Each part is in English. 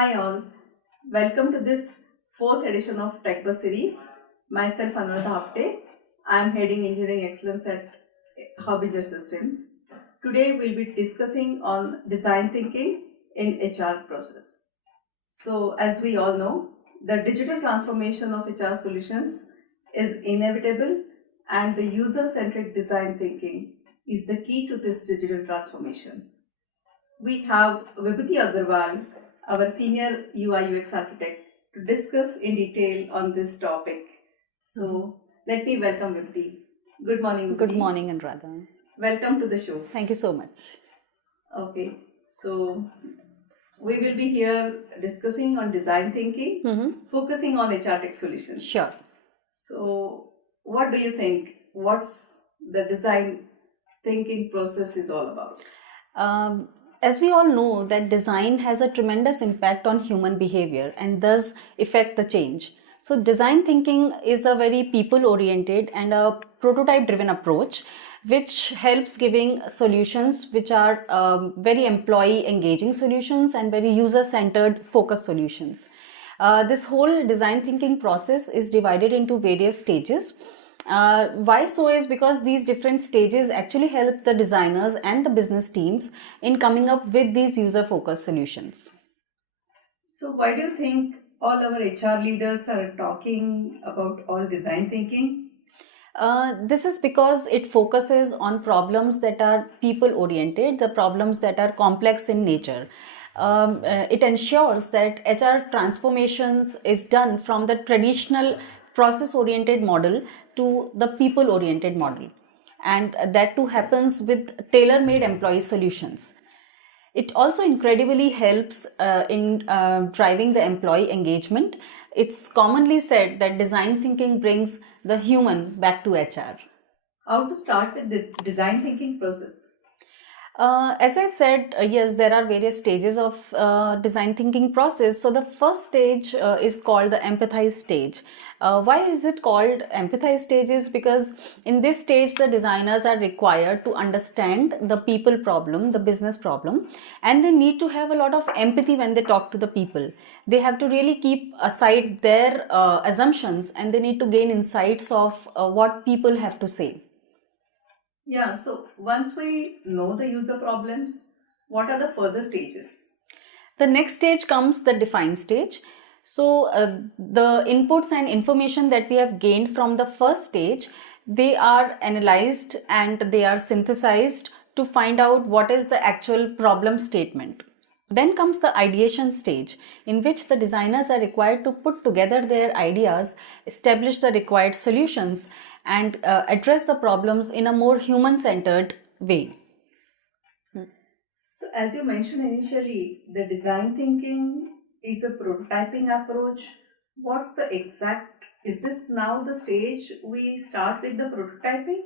Hi all, welcome to this fourth edition of TechBuzz series. Myself Anuradha Apte. I am heading Engineering Excellence at Harbinger Systems. Today we'll be discussing on design thinking in HR process. So as we all know, the digital transformation of HR solutions is inevitable and the user-centric design thinking is the key to this digital transformation. We have Vibhuti Agrawal, our senior UI UX architect, to discuss in detail on this topic. So let me welcome Vibhuti. Good morning, Vibhuti. Good morning, Anuradha. Welcome to the show. Thank you so much. Okay, so we will be here discussing on design thinking, focusing on HR tech solutions. Sure. So what do you think? What's the design thinking process is all about? As we all know that design has a tremendous impact on human behavior and thus affect the change. So design thinking is a very people-oriented and a prototype-driven approach which helps giving solutions which are very employee-engaging solutions and very user-centered focused solutions. This whole design thinking process is divided into various stages. Why so is because these different stages actually help the designers and the business teams in coming up with these user-focused solutions. So why do you think all our HR leaders are talking about all design thinking? This is because it focuses on problems that are people-oriented, the problems that are complex in nature. It ensures that HR transformations is done from the traditional process-oriented model to the people-oriented model, and that too happens with tailor-made employee solutions. It also incredibly helps in driving the employee engagement. It's commonly said that design thinking brings the human back to HR. How to start with the design thinking process? As I said, yes, there are various stages of design thinking process. So the first stage is called the empathize stage. Why is it called empathize stage? Is because in this stage the designers are required to understand the people problem, the business problem, and they need to have a lot of empathy when they talk to the people. They have to really keep aside their assumptions and they need to gain insights of what people have to say. Yeah, so once we know the user problems, what are the further stages? The next stage comes the define stage. So the inputs and information that we have gained from the first stage, they are analyzed and they are synthesized to find out what is the actual problem statement. Then comes the ideation stage, in which the designers are required to put together their ideas, establish the required solutions, and address the problems in a more human-centered way. So as you mentioned initially, the design thinking is a prototyping approach. What's the exact, is this now the stage we start with the prototyping?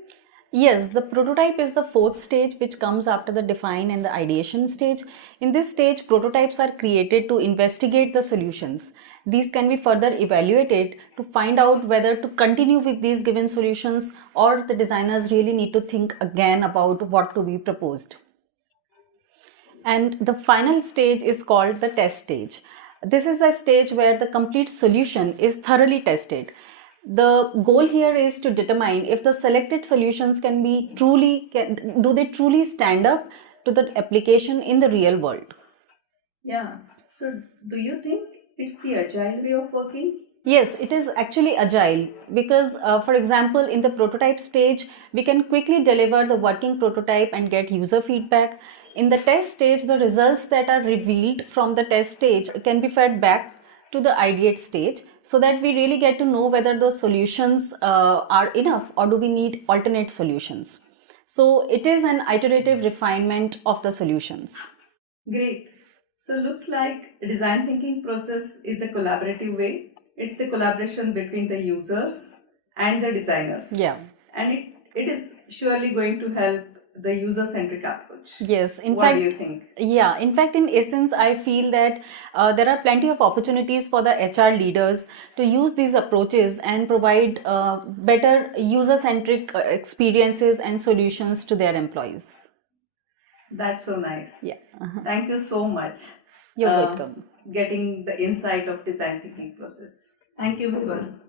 Yes, the prototype is the fourth stage which comes after the define and the ideation stage. In this stage, prototypes are created to investigate the solutions. These can be further evaluated to find out whether to continue with these given solutions or the designers really need to think again about what to be proposed. And the final stage is called the test stage. This is a stage where the complete solution is thoroughly tested. The goal here is to determine if the selected solutions do they truly stand up to the application in the real world. Yeah. So do you think it's the agile way of working? Yes, it is actually agile because, for example, in the prototype stage, we can quickly deliver the working prototype and get user feedback. In the test stage, the results that are revealed from the test stage can be fed back to the ideate stage so that we really get to know whether those solutions are enough or do we need alternate solutions. So it is an iterative refinement of the solutions. Great. So looks like design thinking process is a collaborative way. It's the collaboration between the users and the designers. Yeah. And it is surely going to help the user-centric approach. Yes, what do you think? Yeah, in fact, in essence, I feel that there are plenty of opportunities for the HR leaders to use these approaches and provide better user-centric experiences and solutions to their employees. That's so nice. Yeah. Thank you so much. You're uh, welcome. getting the insight of design thinking process. Thank you, viewers.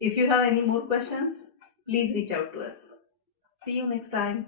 If you have any more questions, please reach out to us. See you next time.